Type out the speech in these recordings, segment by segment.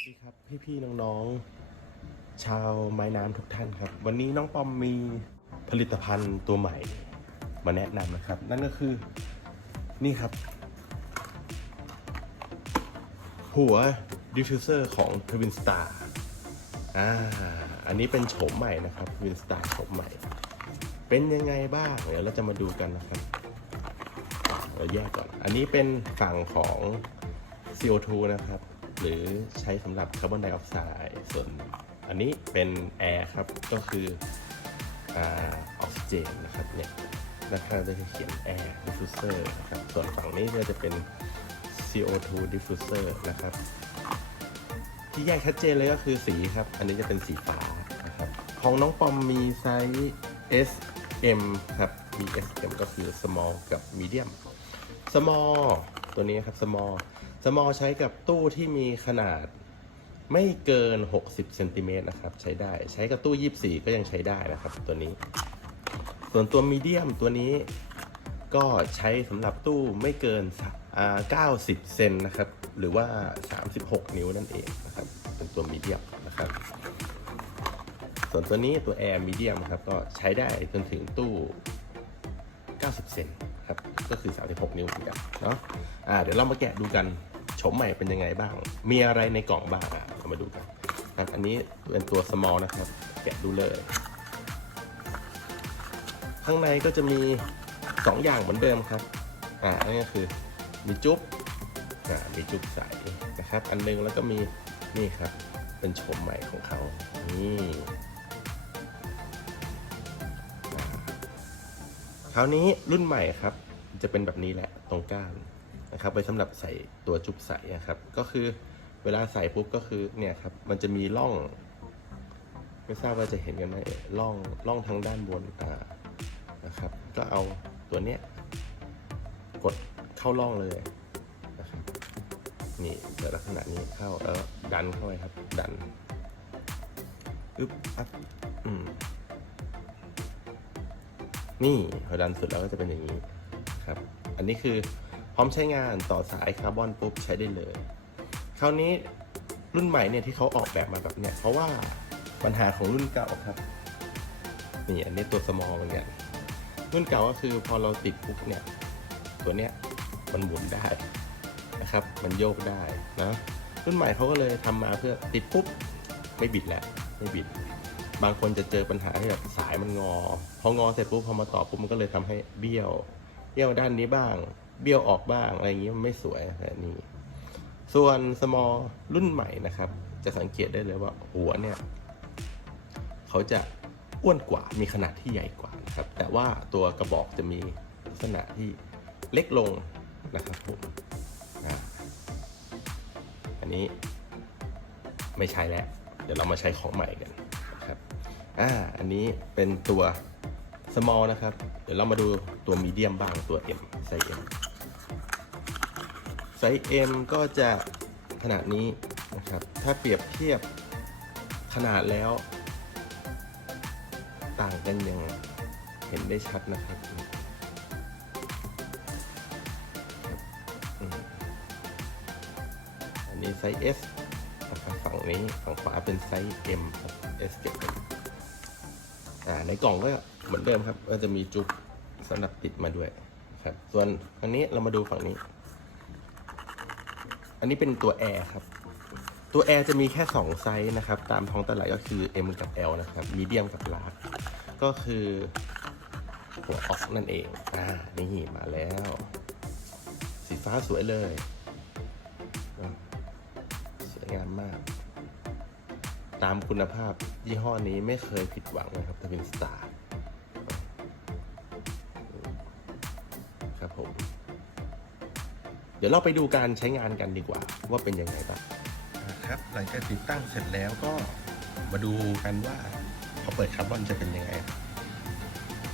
สวัสดีครับพี่ๆน้องๆ ชาวไม้น้ำทุกท่านครับ วันนี้น้องปอมมีผลิตภัณฑ์ตัวใหม่มาแนะนำนะครับ นั่นก็คือนี่ครับ หัวดิฟฟิวเซอร์ของ Twin Star อ่าอันนี้เป็นโฉมใหม่นะครับ Twin Star โฉมใหม่ เป็นยังไงบ้างเดี๋ยวเราจะมาดูกันนะครับเราแยกก่อน อันนี้เป็นฝั่งของ CO2 นะครับ หรือใช้สำหรับคาร์บอนไดออกไซด์ส่วนอันนี้เป็นแอร์ครับ ก็คือออกซิเจนนะครับเนี่ยด้านข้างจะเขียน Air Diffuser นะครับส่วนฝั่งนี้ก็จะเป็น CO2 Diffuser นะครับ ที่แยกชัดเจนเลยก็คือสีครับ อันนี้จะเป็นสีฟ้านะครับ ของน้องปอมมีไซส์ S M ครับ มี S M ก็คือ small กับ medium small ตัวนี้ครับ small small ใช้กับตู้ที่มีขนาดไม่เกิน 60เซนติเมตรนะครับ ใช้ได้ใช้กับตู้ 24 ก็ยังใช้ได้นะครับตัวนี้ ส่วนตัว medium ตัวนี้ก็ใช้สำหรับตู้ไม่เกินอ่า90 เซนนะครับ หรือว่า 36 นิ้วนั่นเองนะครับ เป็นตัว medium นะครับ ส่วนตัวนี้ตัว Air Medium ครับก็ใช้ได้จนถึงตู้ 90 เซนครับ ก็คือ 36 นิ้วเหมือนกันเนาะอ่าเดี๋ยวเรามาแกะดูกัน โฉมใหม่เป็นยังไงบ้าง มีอะไรในกล่องบ้างอะเรามาดูกันอันนี้เป็นตัว small นะครับ แกะดูเลย ข้างในก็จะมี 2 อย่างเหมือนเดิมครับ อ่าอันนี้ก็คือมีจุ๊บอ่ามีจุ๊บใสนะครับ อันนึงแล้วก็มีนี่ครับ เป็นโฉมใหม่ของเขา นี่คราวนี้รุ่นใหม่ครับ จะเป็นแบบนี้แหละตรงก้าน นะครับไว้สำหรับใส่ตัวจุ๊บใสนะครับ ก็คือเวลาใส่ปุ๊บก็คือเนี่ยครับมันจะมีร่อง ไม่ทราบว่าจะเห็นกันไหมร่องร่องทางด้านบนอ่านะครับ ก็เอาตัวเนี้ยกดเข้าร่องเลยนะครับนี่เดี๋ยวลักษณะนี้เข้าแล้วดันเข้าไปครับ ดันอึ๊บอัพอืมนี่พอดันสุดแล้วก็จะเป็นอย่างนี้ครับ อันนี้คือ ร้อมใช้งานต่อสายคาร์บอนปุ๊บใช้ได้เลย คราวนี้รุ่นใหม่เนี่ยที่เขาออกแบบมาแบบเนี้ยเพราะว่าปัญหาของรุ่นเก่าครับนี่อันนี้ตัว small เหมือนกันรุ่นเก่าก็คือพอเราติดปุ๊บเนี่ยตัวเนี้ยมันหมุนได้นะครับ มันโยกได้นะรุ่นใหม่เขาก็เลยทำมาเพื่อติดปุ๊บไม่บิดแล้วไม่บิด บางคนจะเจอปัญหาที่แบบสายมันงอ พองอเสร็จปุ๊บพอมาต่อปุ๊บมันก็เลยทำให้เบี้ยวเบี้ยวด้านนี้บ้าง เบี้ยวออกบ้างอะไรอย่างนี้มันไม่สวยแบบนี้ ส่วน small รุ่นใหม่นะครับ จะสังเกตได้เลยว่าหัวเนี่ย เขาจะอ้วนกว่ามีขนาดที่ใหญ่กว่านะครับ แต่ว่าตัวกระบอกจะมีลักษณะที่เล็กลงนะครับผมอ่าอันนี้ไม่ใช้แล้ว เดี๋ยวเรามาใช้ของใหม่กันนะครับอ่าอันนี้เป็นตัว small นะครับ เดี๋ยวเรามาดูตัว medium บ้างตัว M ไซส์ M ไซส์ M ก็จะขนาดนี้นะครับ ถ้าเปรียบเทียบขนาดแล้ว ต่างกันอย่างเห็นได้ชัดนะครับอันนี้ไซส์ S นะครับฝั่งนี้ฝั่งขวาเป็นไซส์ M ครับ S เก็บไว้อ่าในกล่องก็เหมือนเดิมครับ ก็จะมีจุ๊บสำหรับติดมาด้วยครับ ส่วนอันนี้เรามาดูฝั่งนี้ อันนี้เป็นตัว Air ครับ ตัว Air จะมีแค่ 2 ไซส์นะครับ ตามท้องตลาดก็คือ M กับ L นะครับ Medium กับ Large ก็คือหัวออกนั่นเอง อ่า นี่มาแล้ว สีฟ้าสวยเลย สวยงามมาก ตามคุณภาพยี่ห้อนี้ไม่เคยผิดหวังนะครับทวินสตาร์ เดี๋ยวเราไปดูการใช้งานกันดีกว่า ว่าเป็นยังไงบ้างครับหลังจากติดตั้งเสร็จแล้วก็มาดูกันว่าพอเปิดคาร์บอนจะเป็นยังไงครับ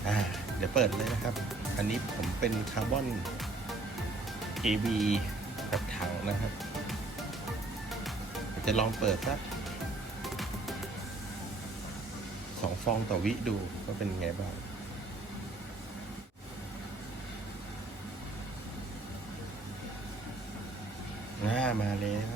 อ่าเดี๋ยวเปิดเลยนะครับ อันนี้ผมเป็นคาร์บอน AB กับถังนะครับ จะลองเปิดสักสองฟองต่อวิดูว่าเป็นไงบ้าง น่ามาแล้ว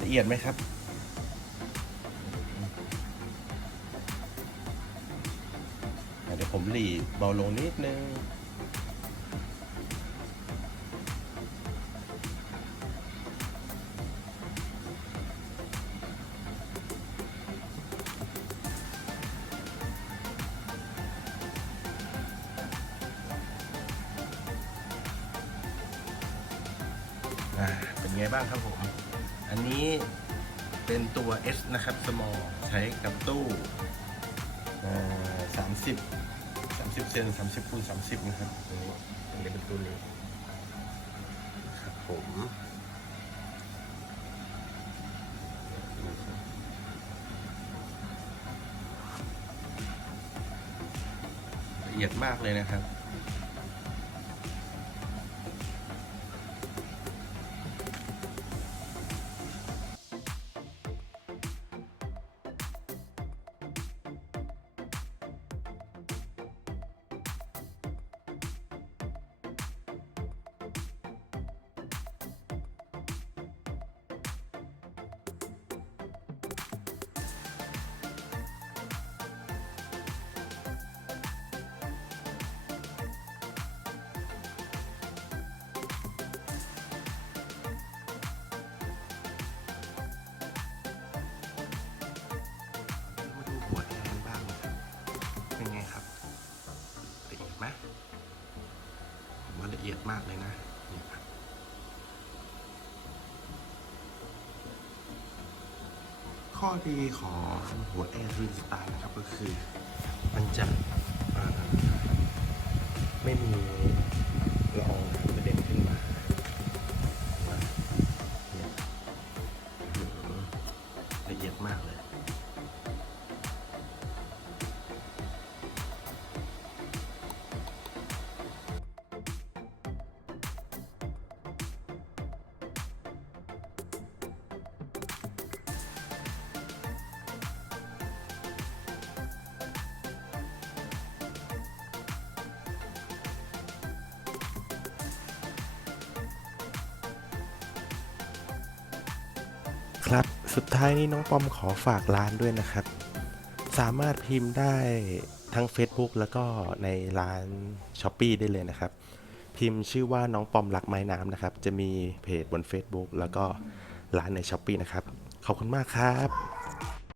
ละเอียดไหมครับ เดี๋ยวผมหลีเบาลงนิดนึง ไงบ้างครับผม อันนี้เป็นตัว S นะครับ small ใช้กับตู้สามสิบสามสิบเซนสามสิบคูณสามสิบนะครับอันนี้อันนี้เป็นตัวนี้ครับผมละเอียดมากเลยนะครับ อียดมากเลยนะนี่ครับข้อดีของหัวแอร์ทวินสตาร์นะครับก็คือ มันจะไม่มี สุดท้ายนี้น้องปอมขอฝากร้านด้วยนะครับ สามารถพิมพ์ได้ทั้ง Facebook แล้วก็ในร้าน s h อ p e e ได้เลยนะครับ พิมพ์ชื่อว่าน้องปอมรักไม้น้ำนะครับ จะมีเพจบน Facebook แล้วก็ร้านใน s h อ p e e นะครับ ขอบคุณมากครับ